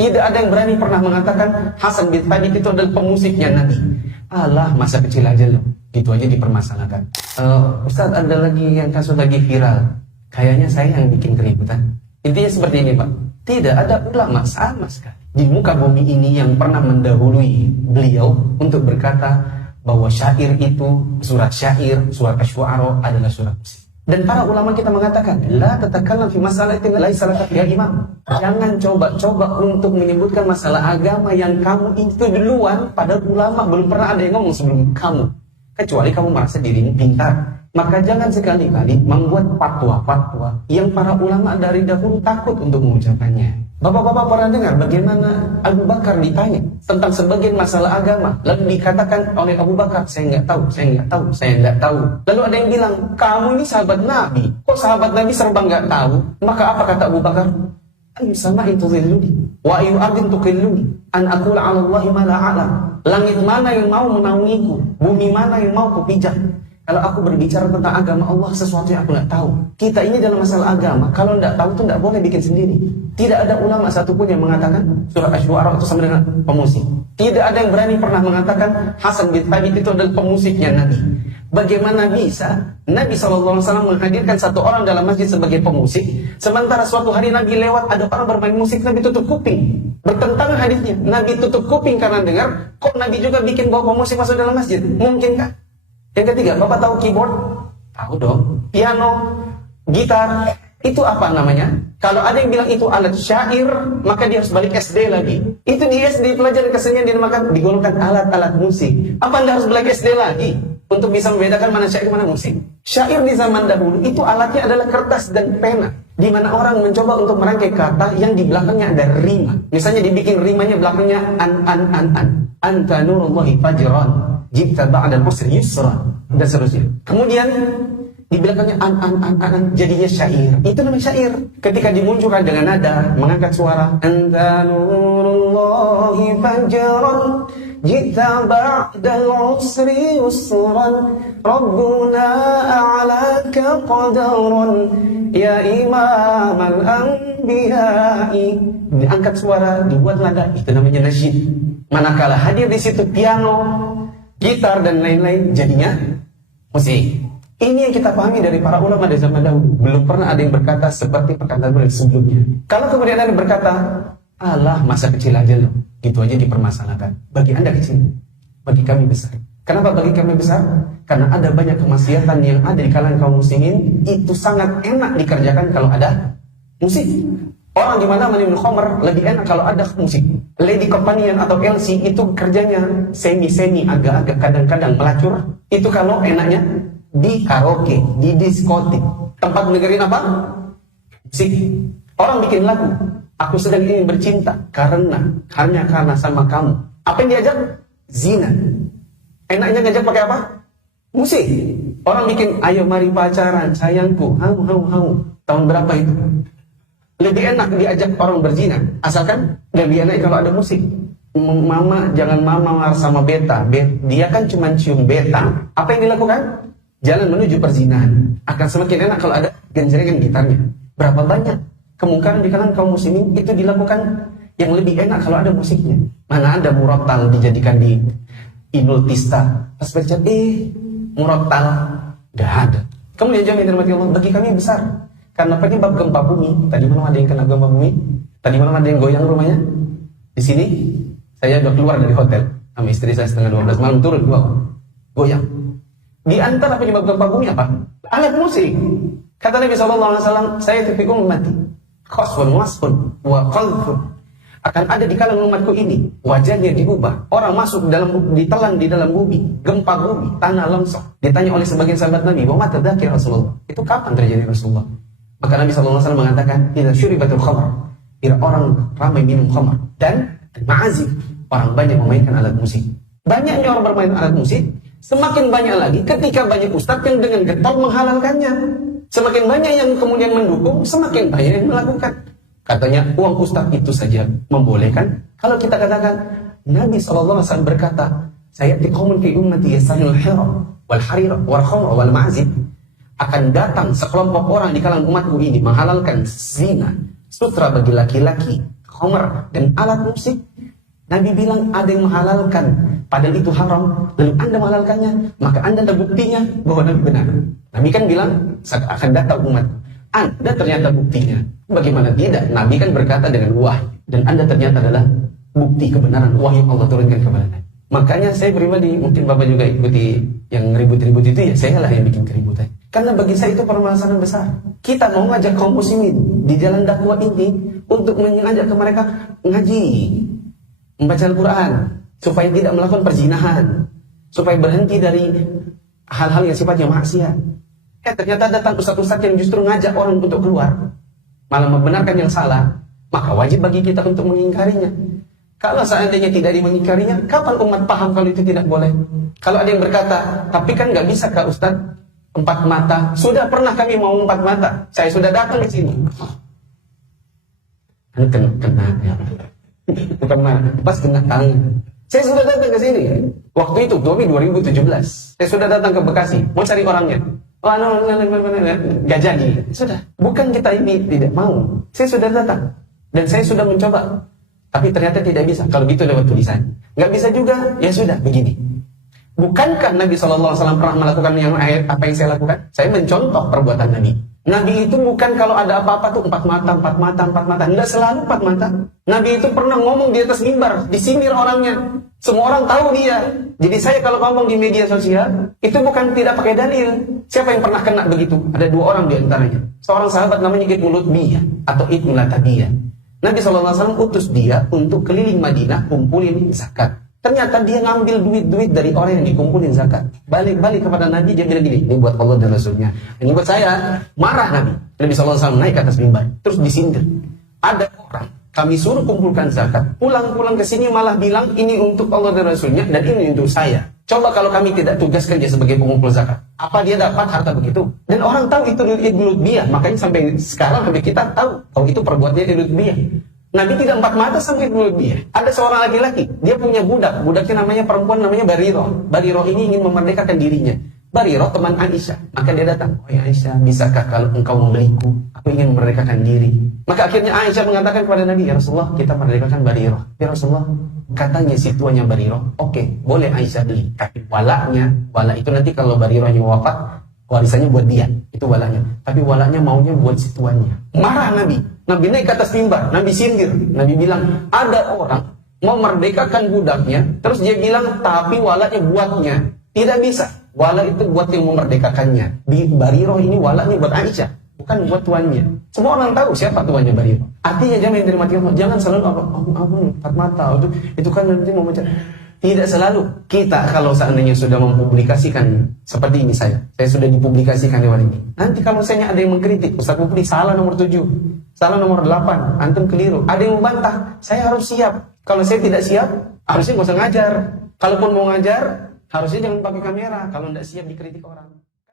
Tidak ada yang berani pernah mengatakan Hasan bin Thabit itu adalah pemusiknya Nabi. Alah, masa kecil aja loh. Gitu aja dipermasalahkan. Ustadz, ada lagi yang kasus lagi viral. Kayaknya saya yang bikin keributan. Intinya seperti ini, Pak. Tidak ada ulama sama sekali di muka bumi ini yang pernah mendahului beliau untuk berkata bahwa syair itu, surat syair, surat asy-syu'ara adalah surat musik. Dan para ulama kita mengatakan, la tatakallam fi masalatin laisa laka fiha imam. Jangan coba-coba untuk menyebutkan masalah agama yang kamu itu duluan, padahal ulama belum pernah ada yang ngomong sebelum kamu. Kecuali kamu merasa dirimu pintar. Maka jangan sekali-kali membuat fatwa-fatwa yang para ulama dari dahulu takut untuk mengucapkannya. Bapak-bapak pernah dengar bagaimana Abu Bakar ditanya tentang sebagian masalah agama, lalu dikatakan oleh Abu Bakar, saya nggak tahu. Lalu ada yang bilang, kamu ini sahabat Nabi, kok sahabat Nabi serba nggak tahu? Maka apa kata Abu Bakar? Ayu sama'in tudhilluni wa ayu ardin tuqilluni an aqula 'ala Allahi ma la a'lam. Langit mana yang mau menaungiku, bumi mana yang mau kupijak? Kalau aku berbicara tentang agama Allah, sesuatu yang aku nggak tahu. Kita ini dalam masalah agama, kalau nggak tahu itu nggak boleh bikin sendiri. Tidak ada ulama satupun yang mengatakan surat asy-syu'ara itu sama dengan pemusik. Tidak ada yang berani pernah mengatakan Hasan bin Thabit itu adalah pemusiknya Nabi. Bagaimana bisa Nabi SAW menghadirkan satu orang dalam masjid sebagai pemusik, sementara suatu hari Nabi lewat, ada orang bermain musik, Nabi tutup kuping. Bertentangan hadisnya, Nabi tutup kuping karena dengar, kok Nabi juga bikin bawa pemusik masuk dalam masjid? Mungkinkah? Yang ketiga, Bapak tahu keyboard? Tahu dong. Piano, gitar, itu apa namanya? Kalau ada yang bilang itu alat syair, maka dia harus balik SD lagi. Itu di SD pelajaran kesenian digolongkan alat-alat musik. Apa Anda harus balik SD lagi untuk bisa membedakan mana syair mana musik? Syair di zaman dahulu itu alatnya adalah kertas dan pena, di mana orang mencoba untuk merangkai kata yang di belakangnya ada rima. Misalnya dibikin rimanya belakangnya an. Anta nurullahi fajran jibta ba'dal usri yusra, dan seterusnya. Kemudian di belakangnya an jadinya syair. Itu namanya syair. Ketika dimunculkan dengan nada, mengangkat suara, anta nurullahi fajran jibta ba'dal usri yusran, rabbuna a'laka qadaran ya imamal anbiya'i. Diangkat suara, dibuat nada, itu namanya nasyid. Manakala hadir di situ piano, gitar dan lain-lain, jadinya musik. Ini yang kita pahami dari para ulama dari zaman dahulu. Belum pernah ada yang berkata seperti perkataan mereka sebelumnya. Kalau kemudian ada yang berkata, alah, masa kecil aja loh, gitu aja dipermasalahkan. Bagi Anda kecil, bagi kami besar. Kenapa bagi kami besar? Karena ada banyak kemaksiatan yang ada di kalangan kaum muslimin, itu sangat enak dikerjakan kalau ada musik. Orang di mana minum khamr lebih enak kalau ada musik. Lady Companion atau LC itu kerjanya semi-semi, agak-agak kadang-kadang melacur. Itu kalau enaknya di karaoke, di diskotik. Tempat dengerin apa? Musik. Orang bikin lagu, aku sedang ingin bercinta hanya karena sama kamu. Apa yang diajak? Zina. Enaknya ngajak pakai apa? Musik. Orang bikin ayo mari pacaran sayangku, hau. Tahun berapa itu? Lebih enak diajak orang berzina, asalkan lebih enak kalau ada musik. Mama, jangan mama sama beta. Dia kan cuma cium beta. Apa yang dilakukan? Jalan menuju perzinahan. Akan semakin enak kalau ada genjrengan gitarnya. Berapa banyak kemungkinan di kalangan kaum muslimin itu dilakukan yang lebih enak kalau ada musiknya. Mana ada murattal dijadikan di Inul Tista. Pas baca murattal, gak ada. Kemudian jaminan dirahmati Allah, bagi kami besar. Karena penyebab gempa bumi, tadi malam ada yang kena gempa bumi, tadi malam ada yang goyang rumahnya. Di sini, saya udah keluar dari hotel sama istri saya setengah 12 malam turun goyang. Di antara penyebab gempa bumi apa? Alat musik. Kata Nabi SAW, saya tipikum mati. Khosfun wasfun wa qalfun. Akan ada di kalangan umatku ini, wajahnya diubah. Orang masuk ditelan di dalam bumi, gempa bumi, tanah longsor. Ditanya oleh sebagian sahabat Nabi, wa mata dzakir Rasulullah. Itu kapan terjadi Rasulullah? Maka Nabi SAW mengatakan, idza syuribatul khamr, bila orang ramai minum khamr, dan ma'azif, orang banyak memainkan alat musik. Banyaknya orang bermain alat musik, semakin banyak lagi ketika banyak ustadz yang dengan getol menghalalkannya. Semakin banyak yang kemudian mendukung, semakin banyak yang melakukan. Katanya uang ustadz itu saja membolehkan. Kalau kita katakan, Nabi SAW berkata, saya tiqaumun fi ummati yasanul hira wal harira wal khamra wal ma'azif. Akan datang sekelompok orang di kalangan umatku ini menghalalkan zina, sutra bagi laki-laki, khamr dan alat musik. Nabi bilang ada yang menghalalkan, padahal itu haram, lalu Anda menghalalkannya, maka Anda ada buktinya bahwa Nabi benar. Nabi kan bilang akan datang umat, Anda ternyata buktinya. Bagaimana tidak? Nabi kan berkata dengan wahyu, dan Anda ternyata adalah bukti kebenaran wahyu Allah turunkan kepada Nabi. Makanya saya pribadi, mungkin Bapak juga ikuti yang ribut-ribut itu, ya saya lah yang bikin keributan. Karena bagi saya itu permasalahan besar. Kita mau ngajak kaum muslimin di jalan dakwah ini untuk mengajak ke mereka ngaji, membaca Al-Quran, supaya tidak melakukan perzinahan, supaya berhenti dari hal-hal yang sifatnya maksiat. Ternyata datang ustadz-ustadz yang justru ngajak orang untuk keluar, malah membenarkan yang salah. Maka wajib bagi kita untuk mengingkarinya. Kalau seandainya tidak mengingkarinya, kapan umat paham kalau itu tidak boleh? Kalau ada yang berkata, tapi kan nggak bisa Kak Ustadz, 4 mata. Sudah pernah kami mau 4 mata. Saya sudah datang ke sini. Kena ya. Bukan mana, pas kena tangan. Saya sudah datang ke sini. Waktu itu, 2017. Saya sudah datang ke Bekasi, mau cari orangnya. Oh, nggak jadi. Sudah. Bukan kita ini tidak mau. Saya sudah datang. Dan saya sudah mencoba. Tapi ternyata tidak bisa. Kalau gitu lewat tulisan. Nggak bisa juga, ya sudah, begini. Bukankah Nabi SAW pernah melakukan apa yang saya lakukan? Saya mencontoh perbuatan Nabi. Nabi itu bukan kalau ada apa-apa tuh 4 mata, 4 mata, 4 mata. Nggak selalu 4 mata. Nabi itu pernah ngomong di atas mimbar, disindir orangnya. Semua orang tahu dia. Jadi saya kalau ngomong di media sosial, itu bukan tidak pakai dalil. Siapa yang pernah kena begitu? Ada 2 orang di antaranya. Seorang sahabat namanya Ibnu Lutbiyah atau Ibnu Latabiyah. Nabi SAW utus dia untuk keliling Madinah kumpulin zakat. Ternyata dia ngambil duit-duit dari orang yang dikumpulin zakat. Balik-balik kepada Nabi, dia bilang gini, ini buat Allah dan Rasulnya. Ini buat saya. Marah Nabi. Nabi SAW naik ke atas mimbar. Terus disindir. Ada orang, kami suruh kumpulkan zakat. Pulang-pulang ke sini malah bilang, ini untuk Allah dan Rasulnya, dan ini untuk saya. Coba kalau kami tidak tugaskan dia sebagai pengumpul zakat. Apa dia dapat harta begitu? Dan orang tahu itu Ibnu Lutbiyah. Makanya sampai sekarang sampai kita tahu kalau itu perbuatannya Ibnu Lutbiyah. Nabi tidak 4 mata sampai Ibnu Lutbiyah. Ada seorang laki-laki, dia punya budak. Budaknya namanya perempuan namanya Bariroh. Bariroh ini ingin memerdekakan dirinya. Bariroh teman Aisyah. Maka dia datang, oh ya Aisyah, bisakah kalau engkau membeliku? Aku ingin memerdekakan diri. Maka akhirnya Aisyah mengatakan kepada Nabi, ya Rasulullah, kita merdekakan Bariroh. Ya Rasulullah, katanya si tuanya Bariroh, oke, boleh Aisyah beli. Tapi wala itu nanti kalau Barirohnya wafat, warisannya buat dia. Itu walanya. Tapi walanya maunya buat si tuannya. Marah Nabi. Nabi naik ke atas mimbar. Nabi sindir. Nabi bilang, ada orang mau merdekakan budaknya, terus dia bilang, tapi walanya buatnya. Tidak bisa. Wala itu buat yang memerdekakannya. Bariroh ini walanya buat Aisyah, bukan buat tuannya. Semua orang tahu siapa tuannya Bariroh. Artinya jangan terima Allah. Jangan selalu ampun 4 mata. Itu kan nanti mau macam. Tidak selalu. Kita kalau seandainya sudah mempublikasikan seperti ini saya sudah dipublikasikan lewat ini. Nanti kalau saya ada yang mengkritik, Ustaz Mufti salah nomor 7, salah nomor 8, antum keliru. Ada yang membantah, saya harus siap. Kalau saya tidak siap, harusnya nggak usah ngajar. Kalaupun mau ngajar, harusnya jangan pakai kamera kalau tidak siap dikritik orang.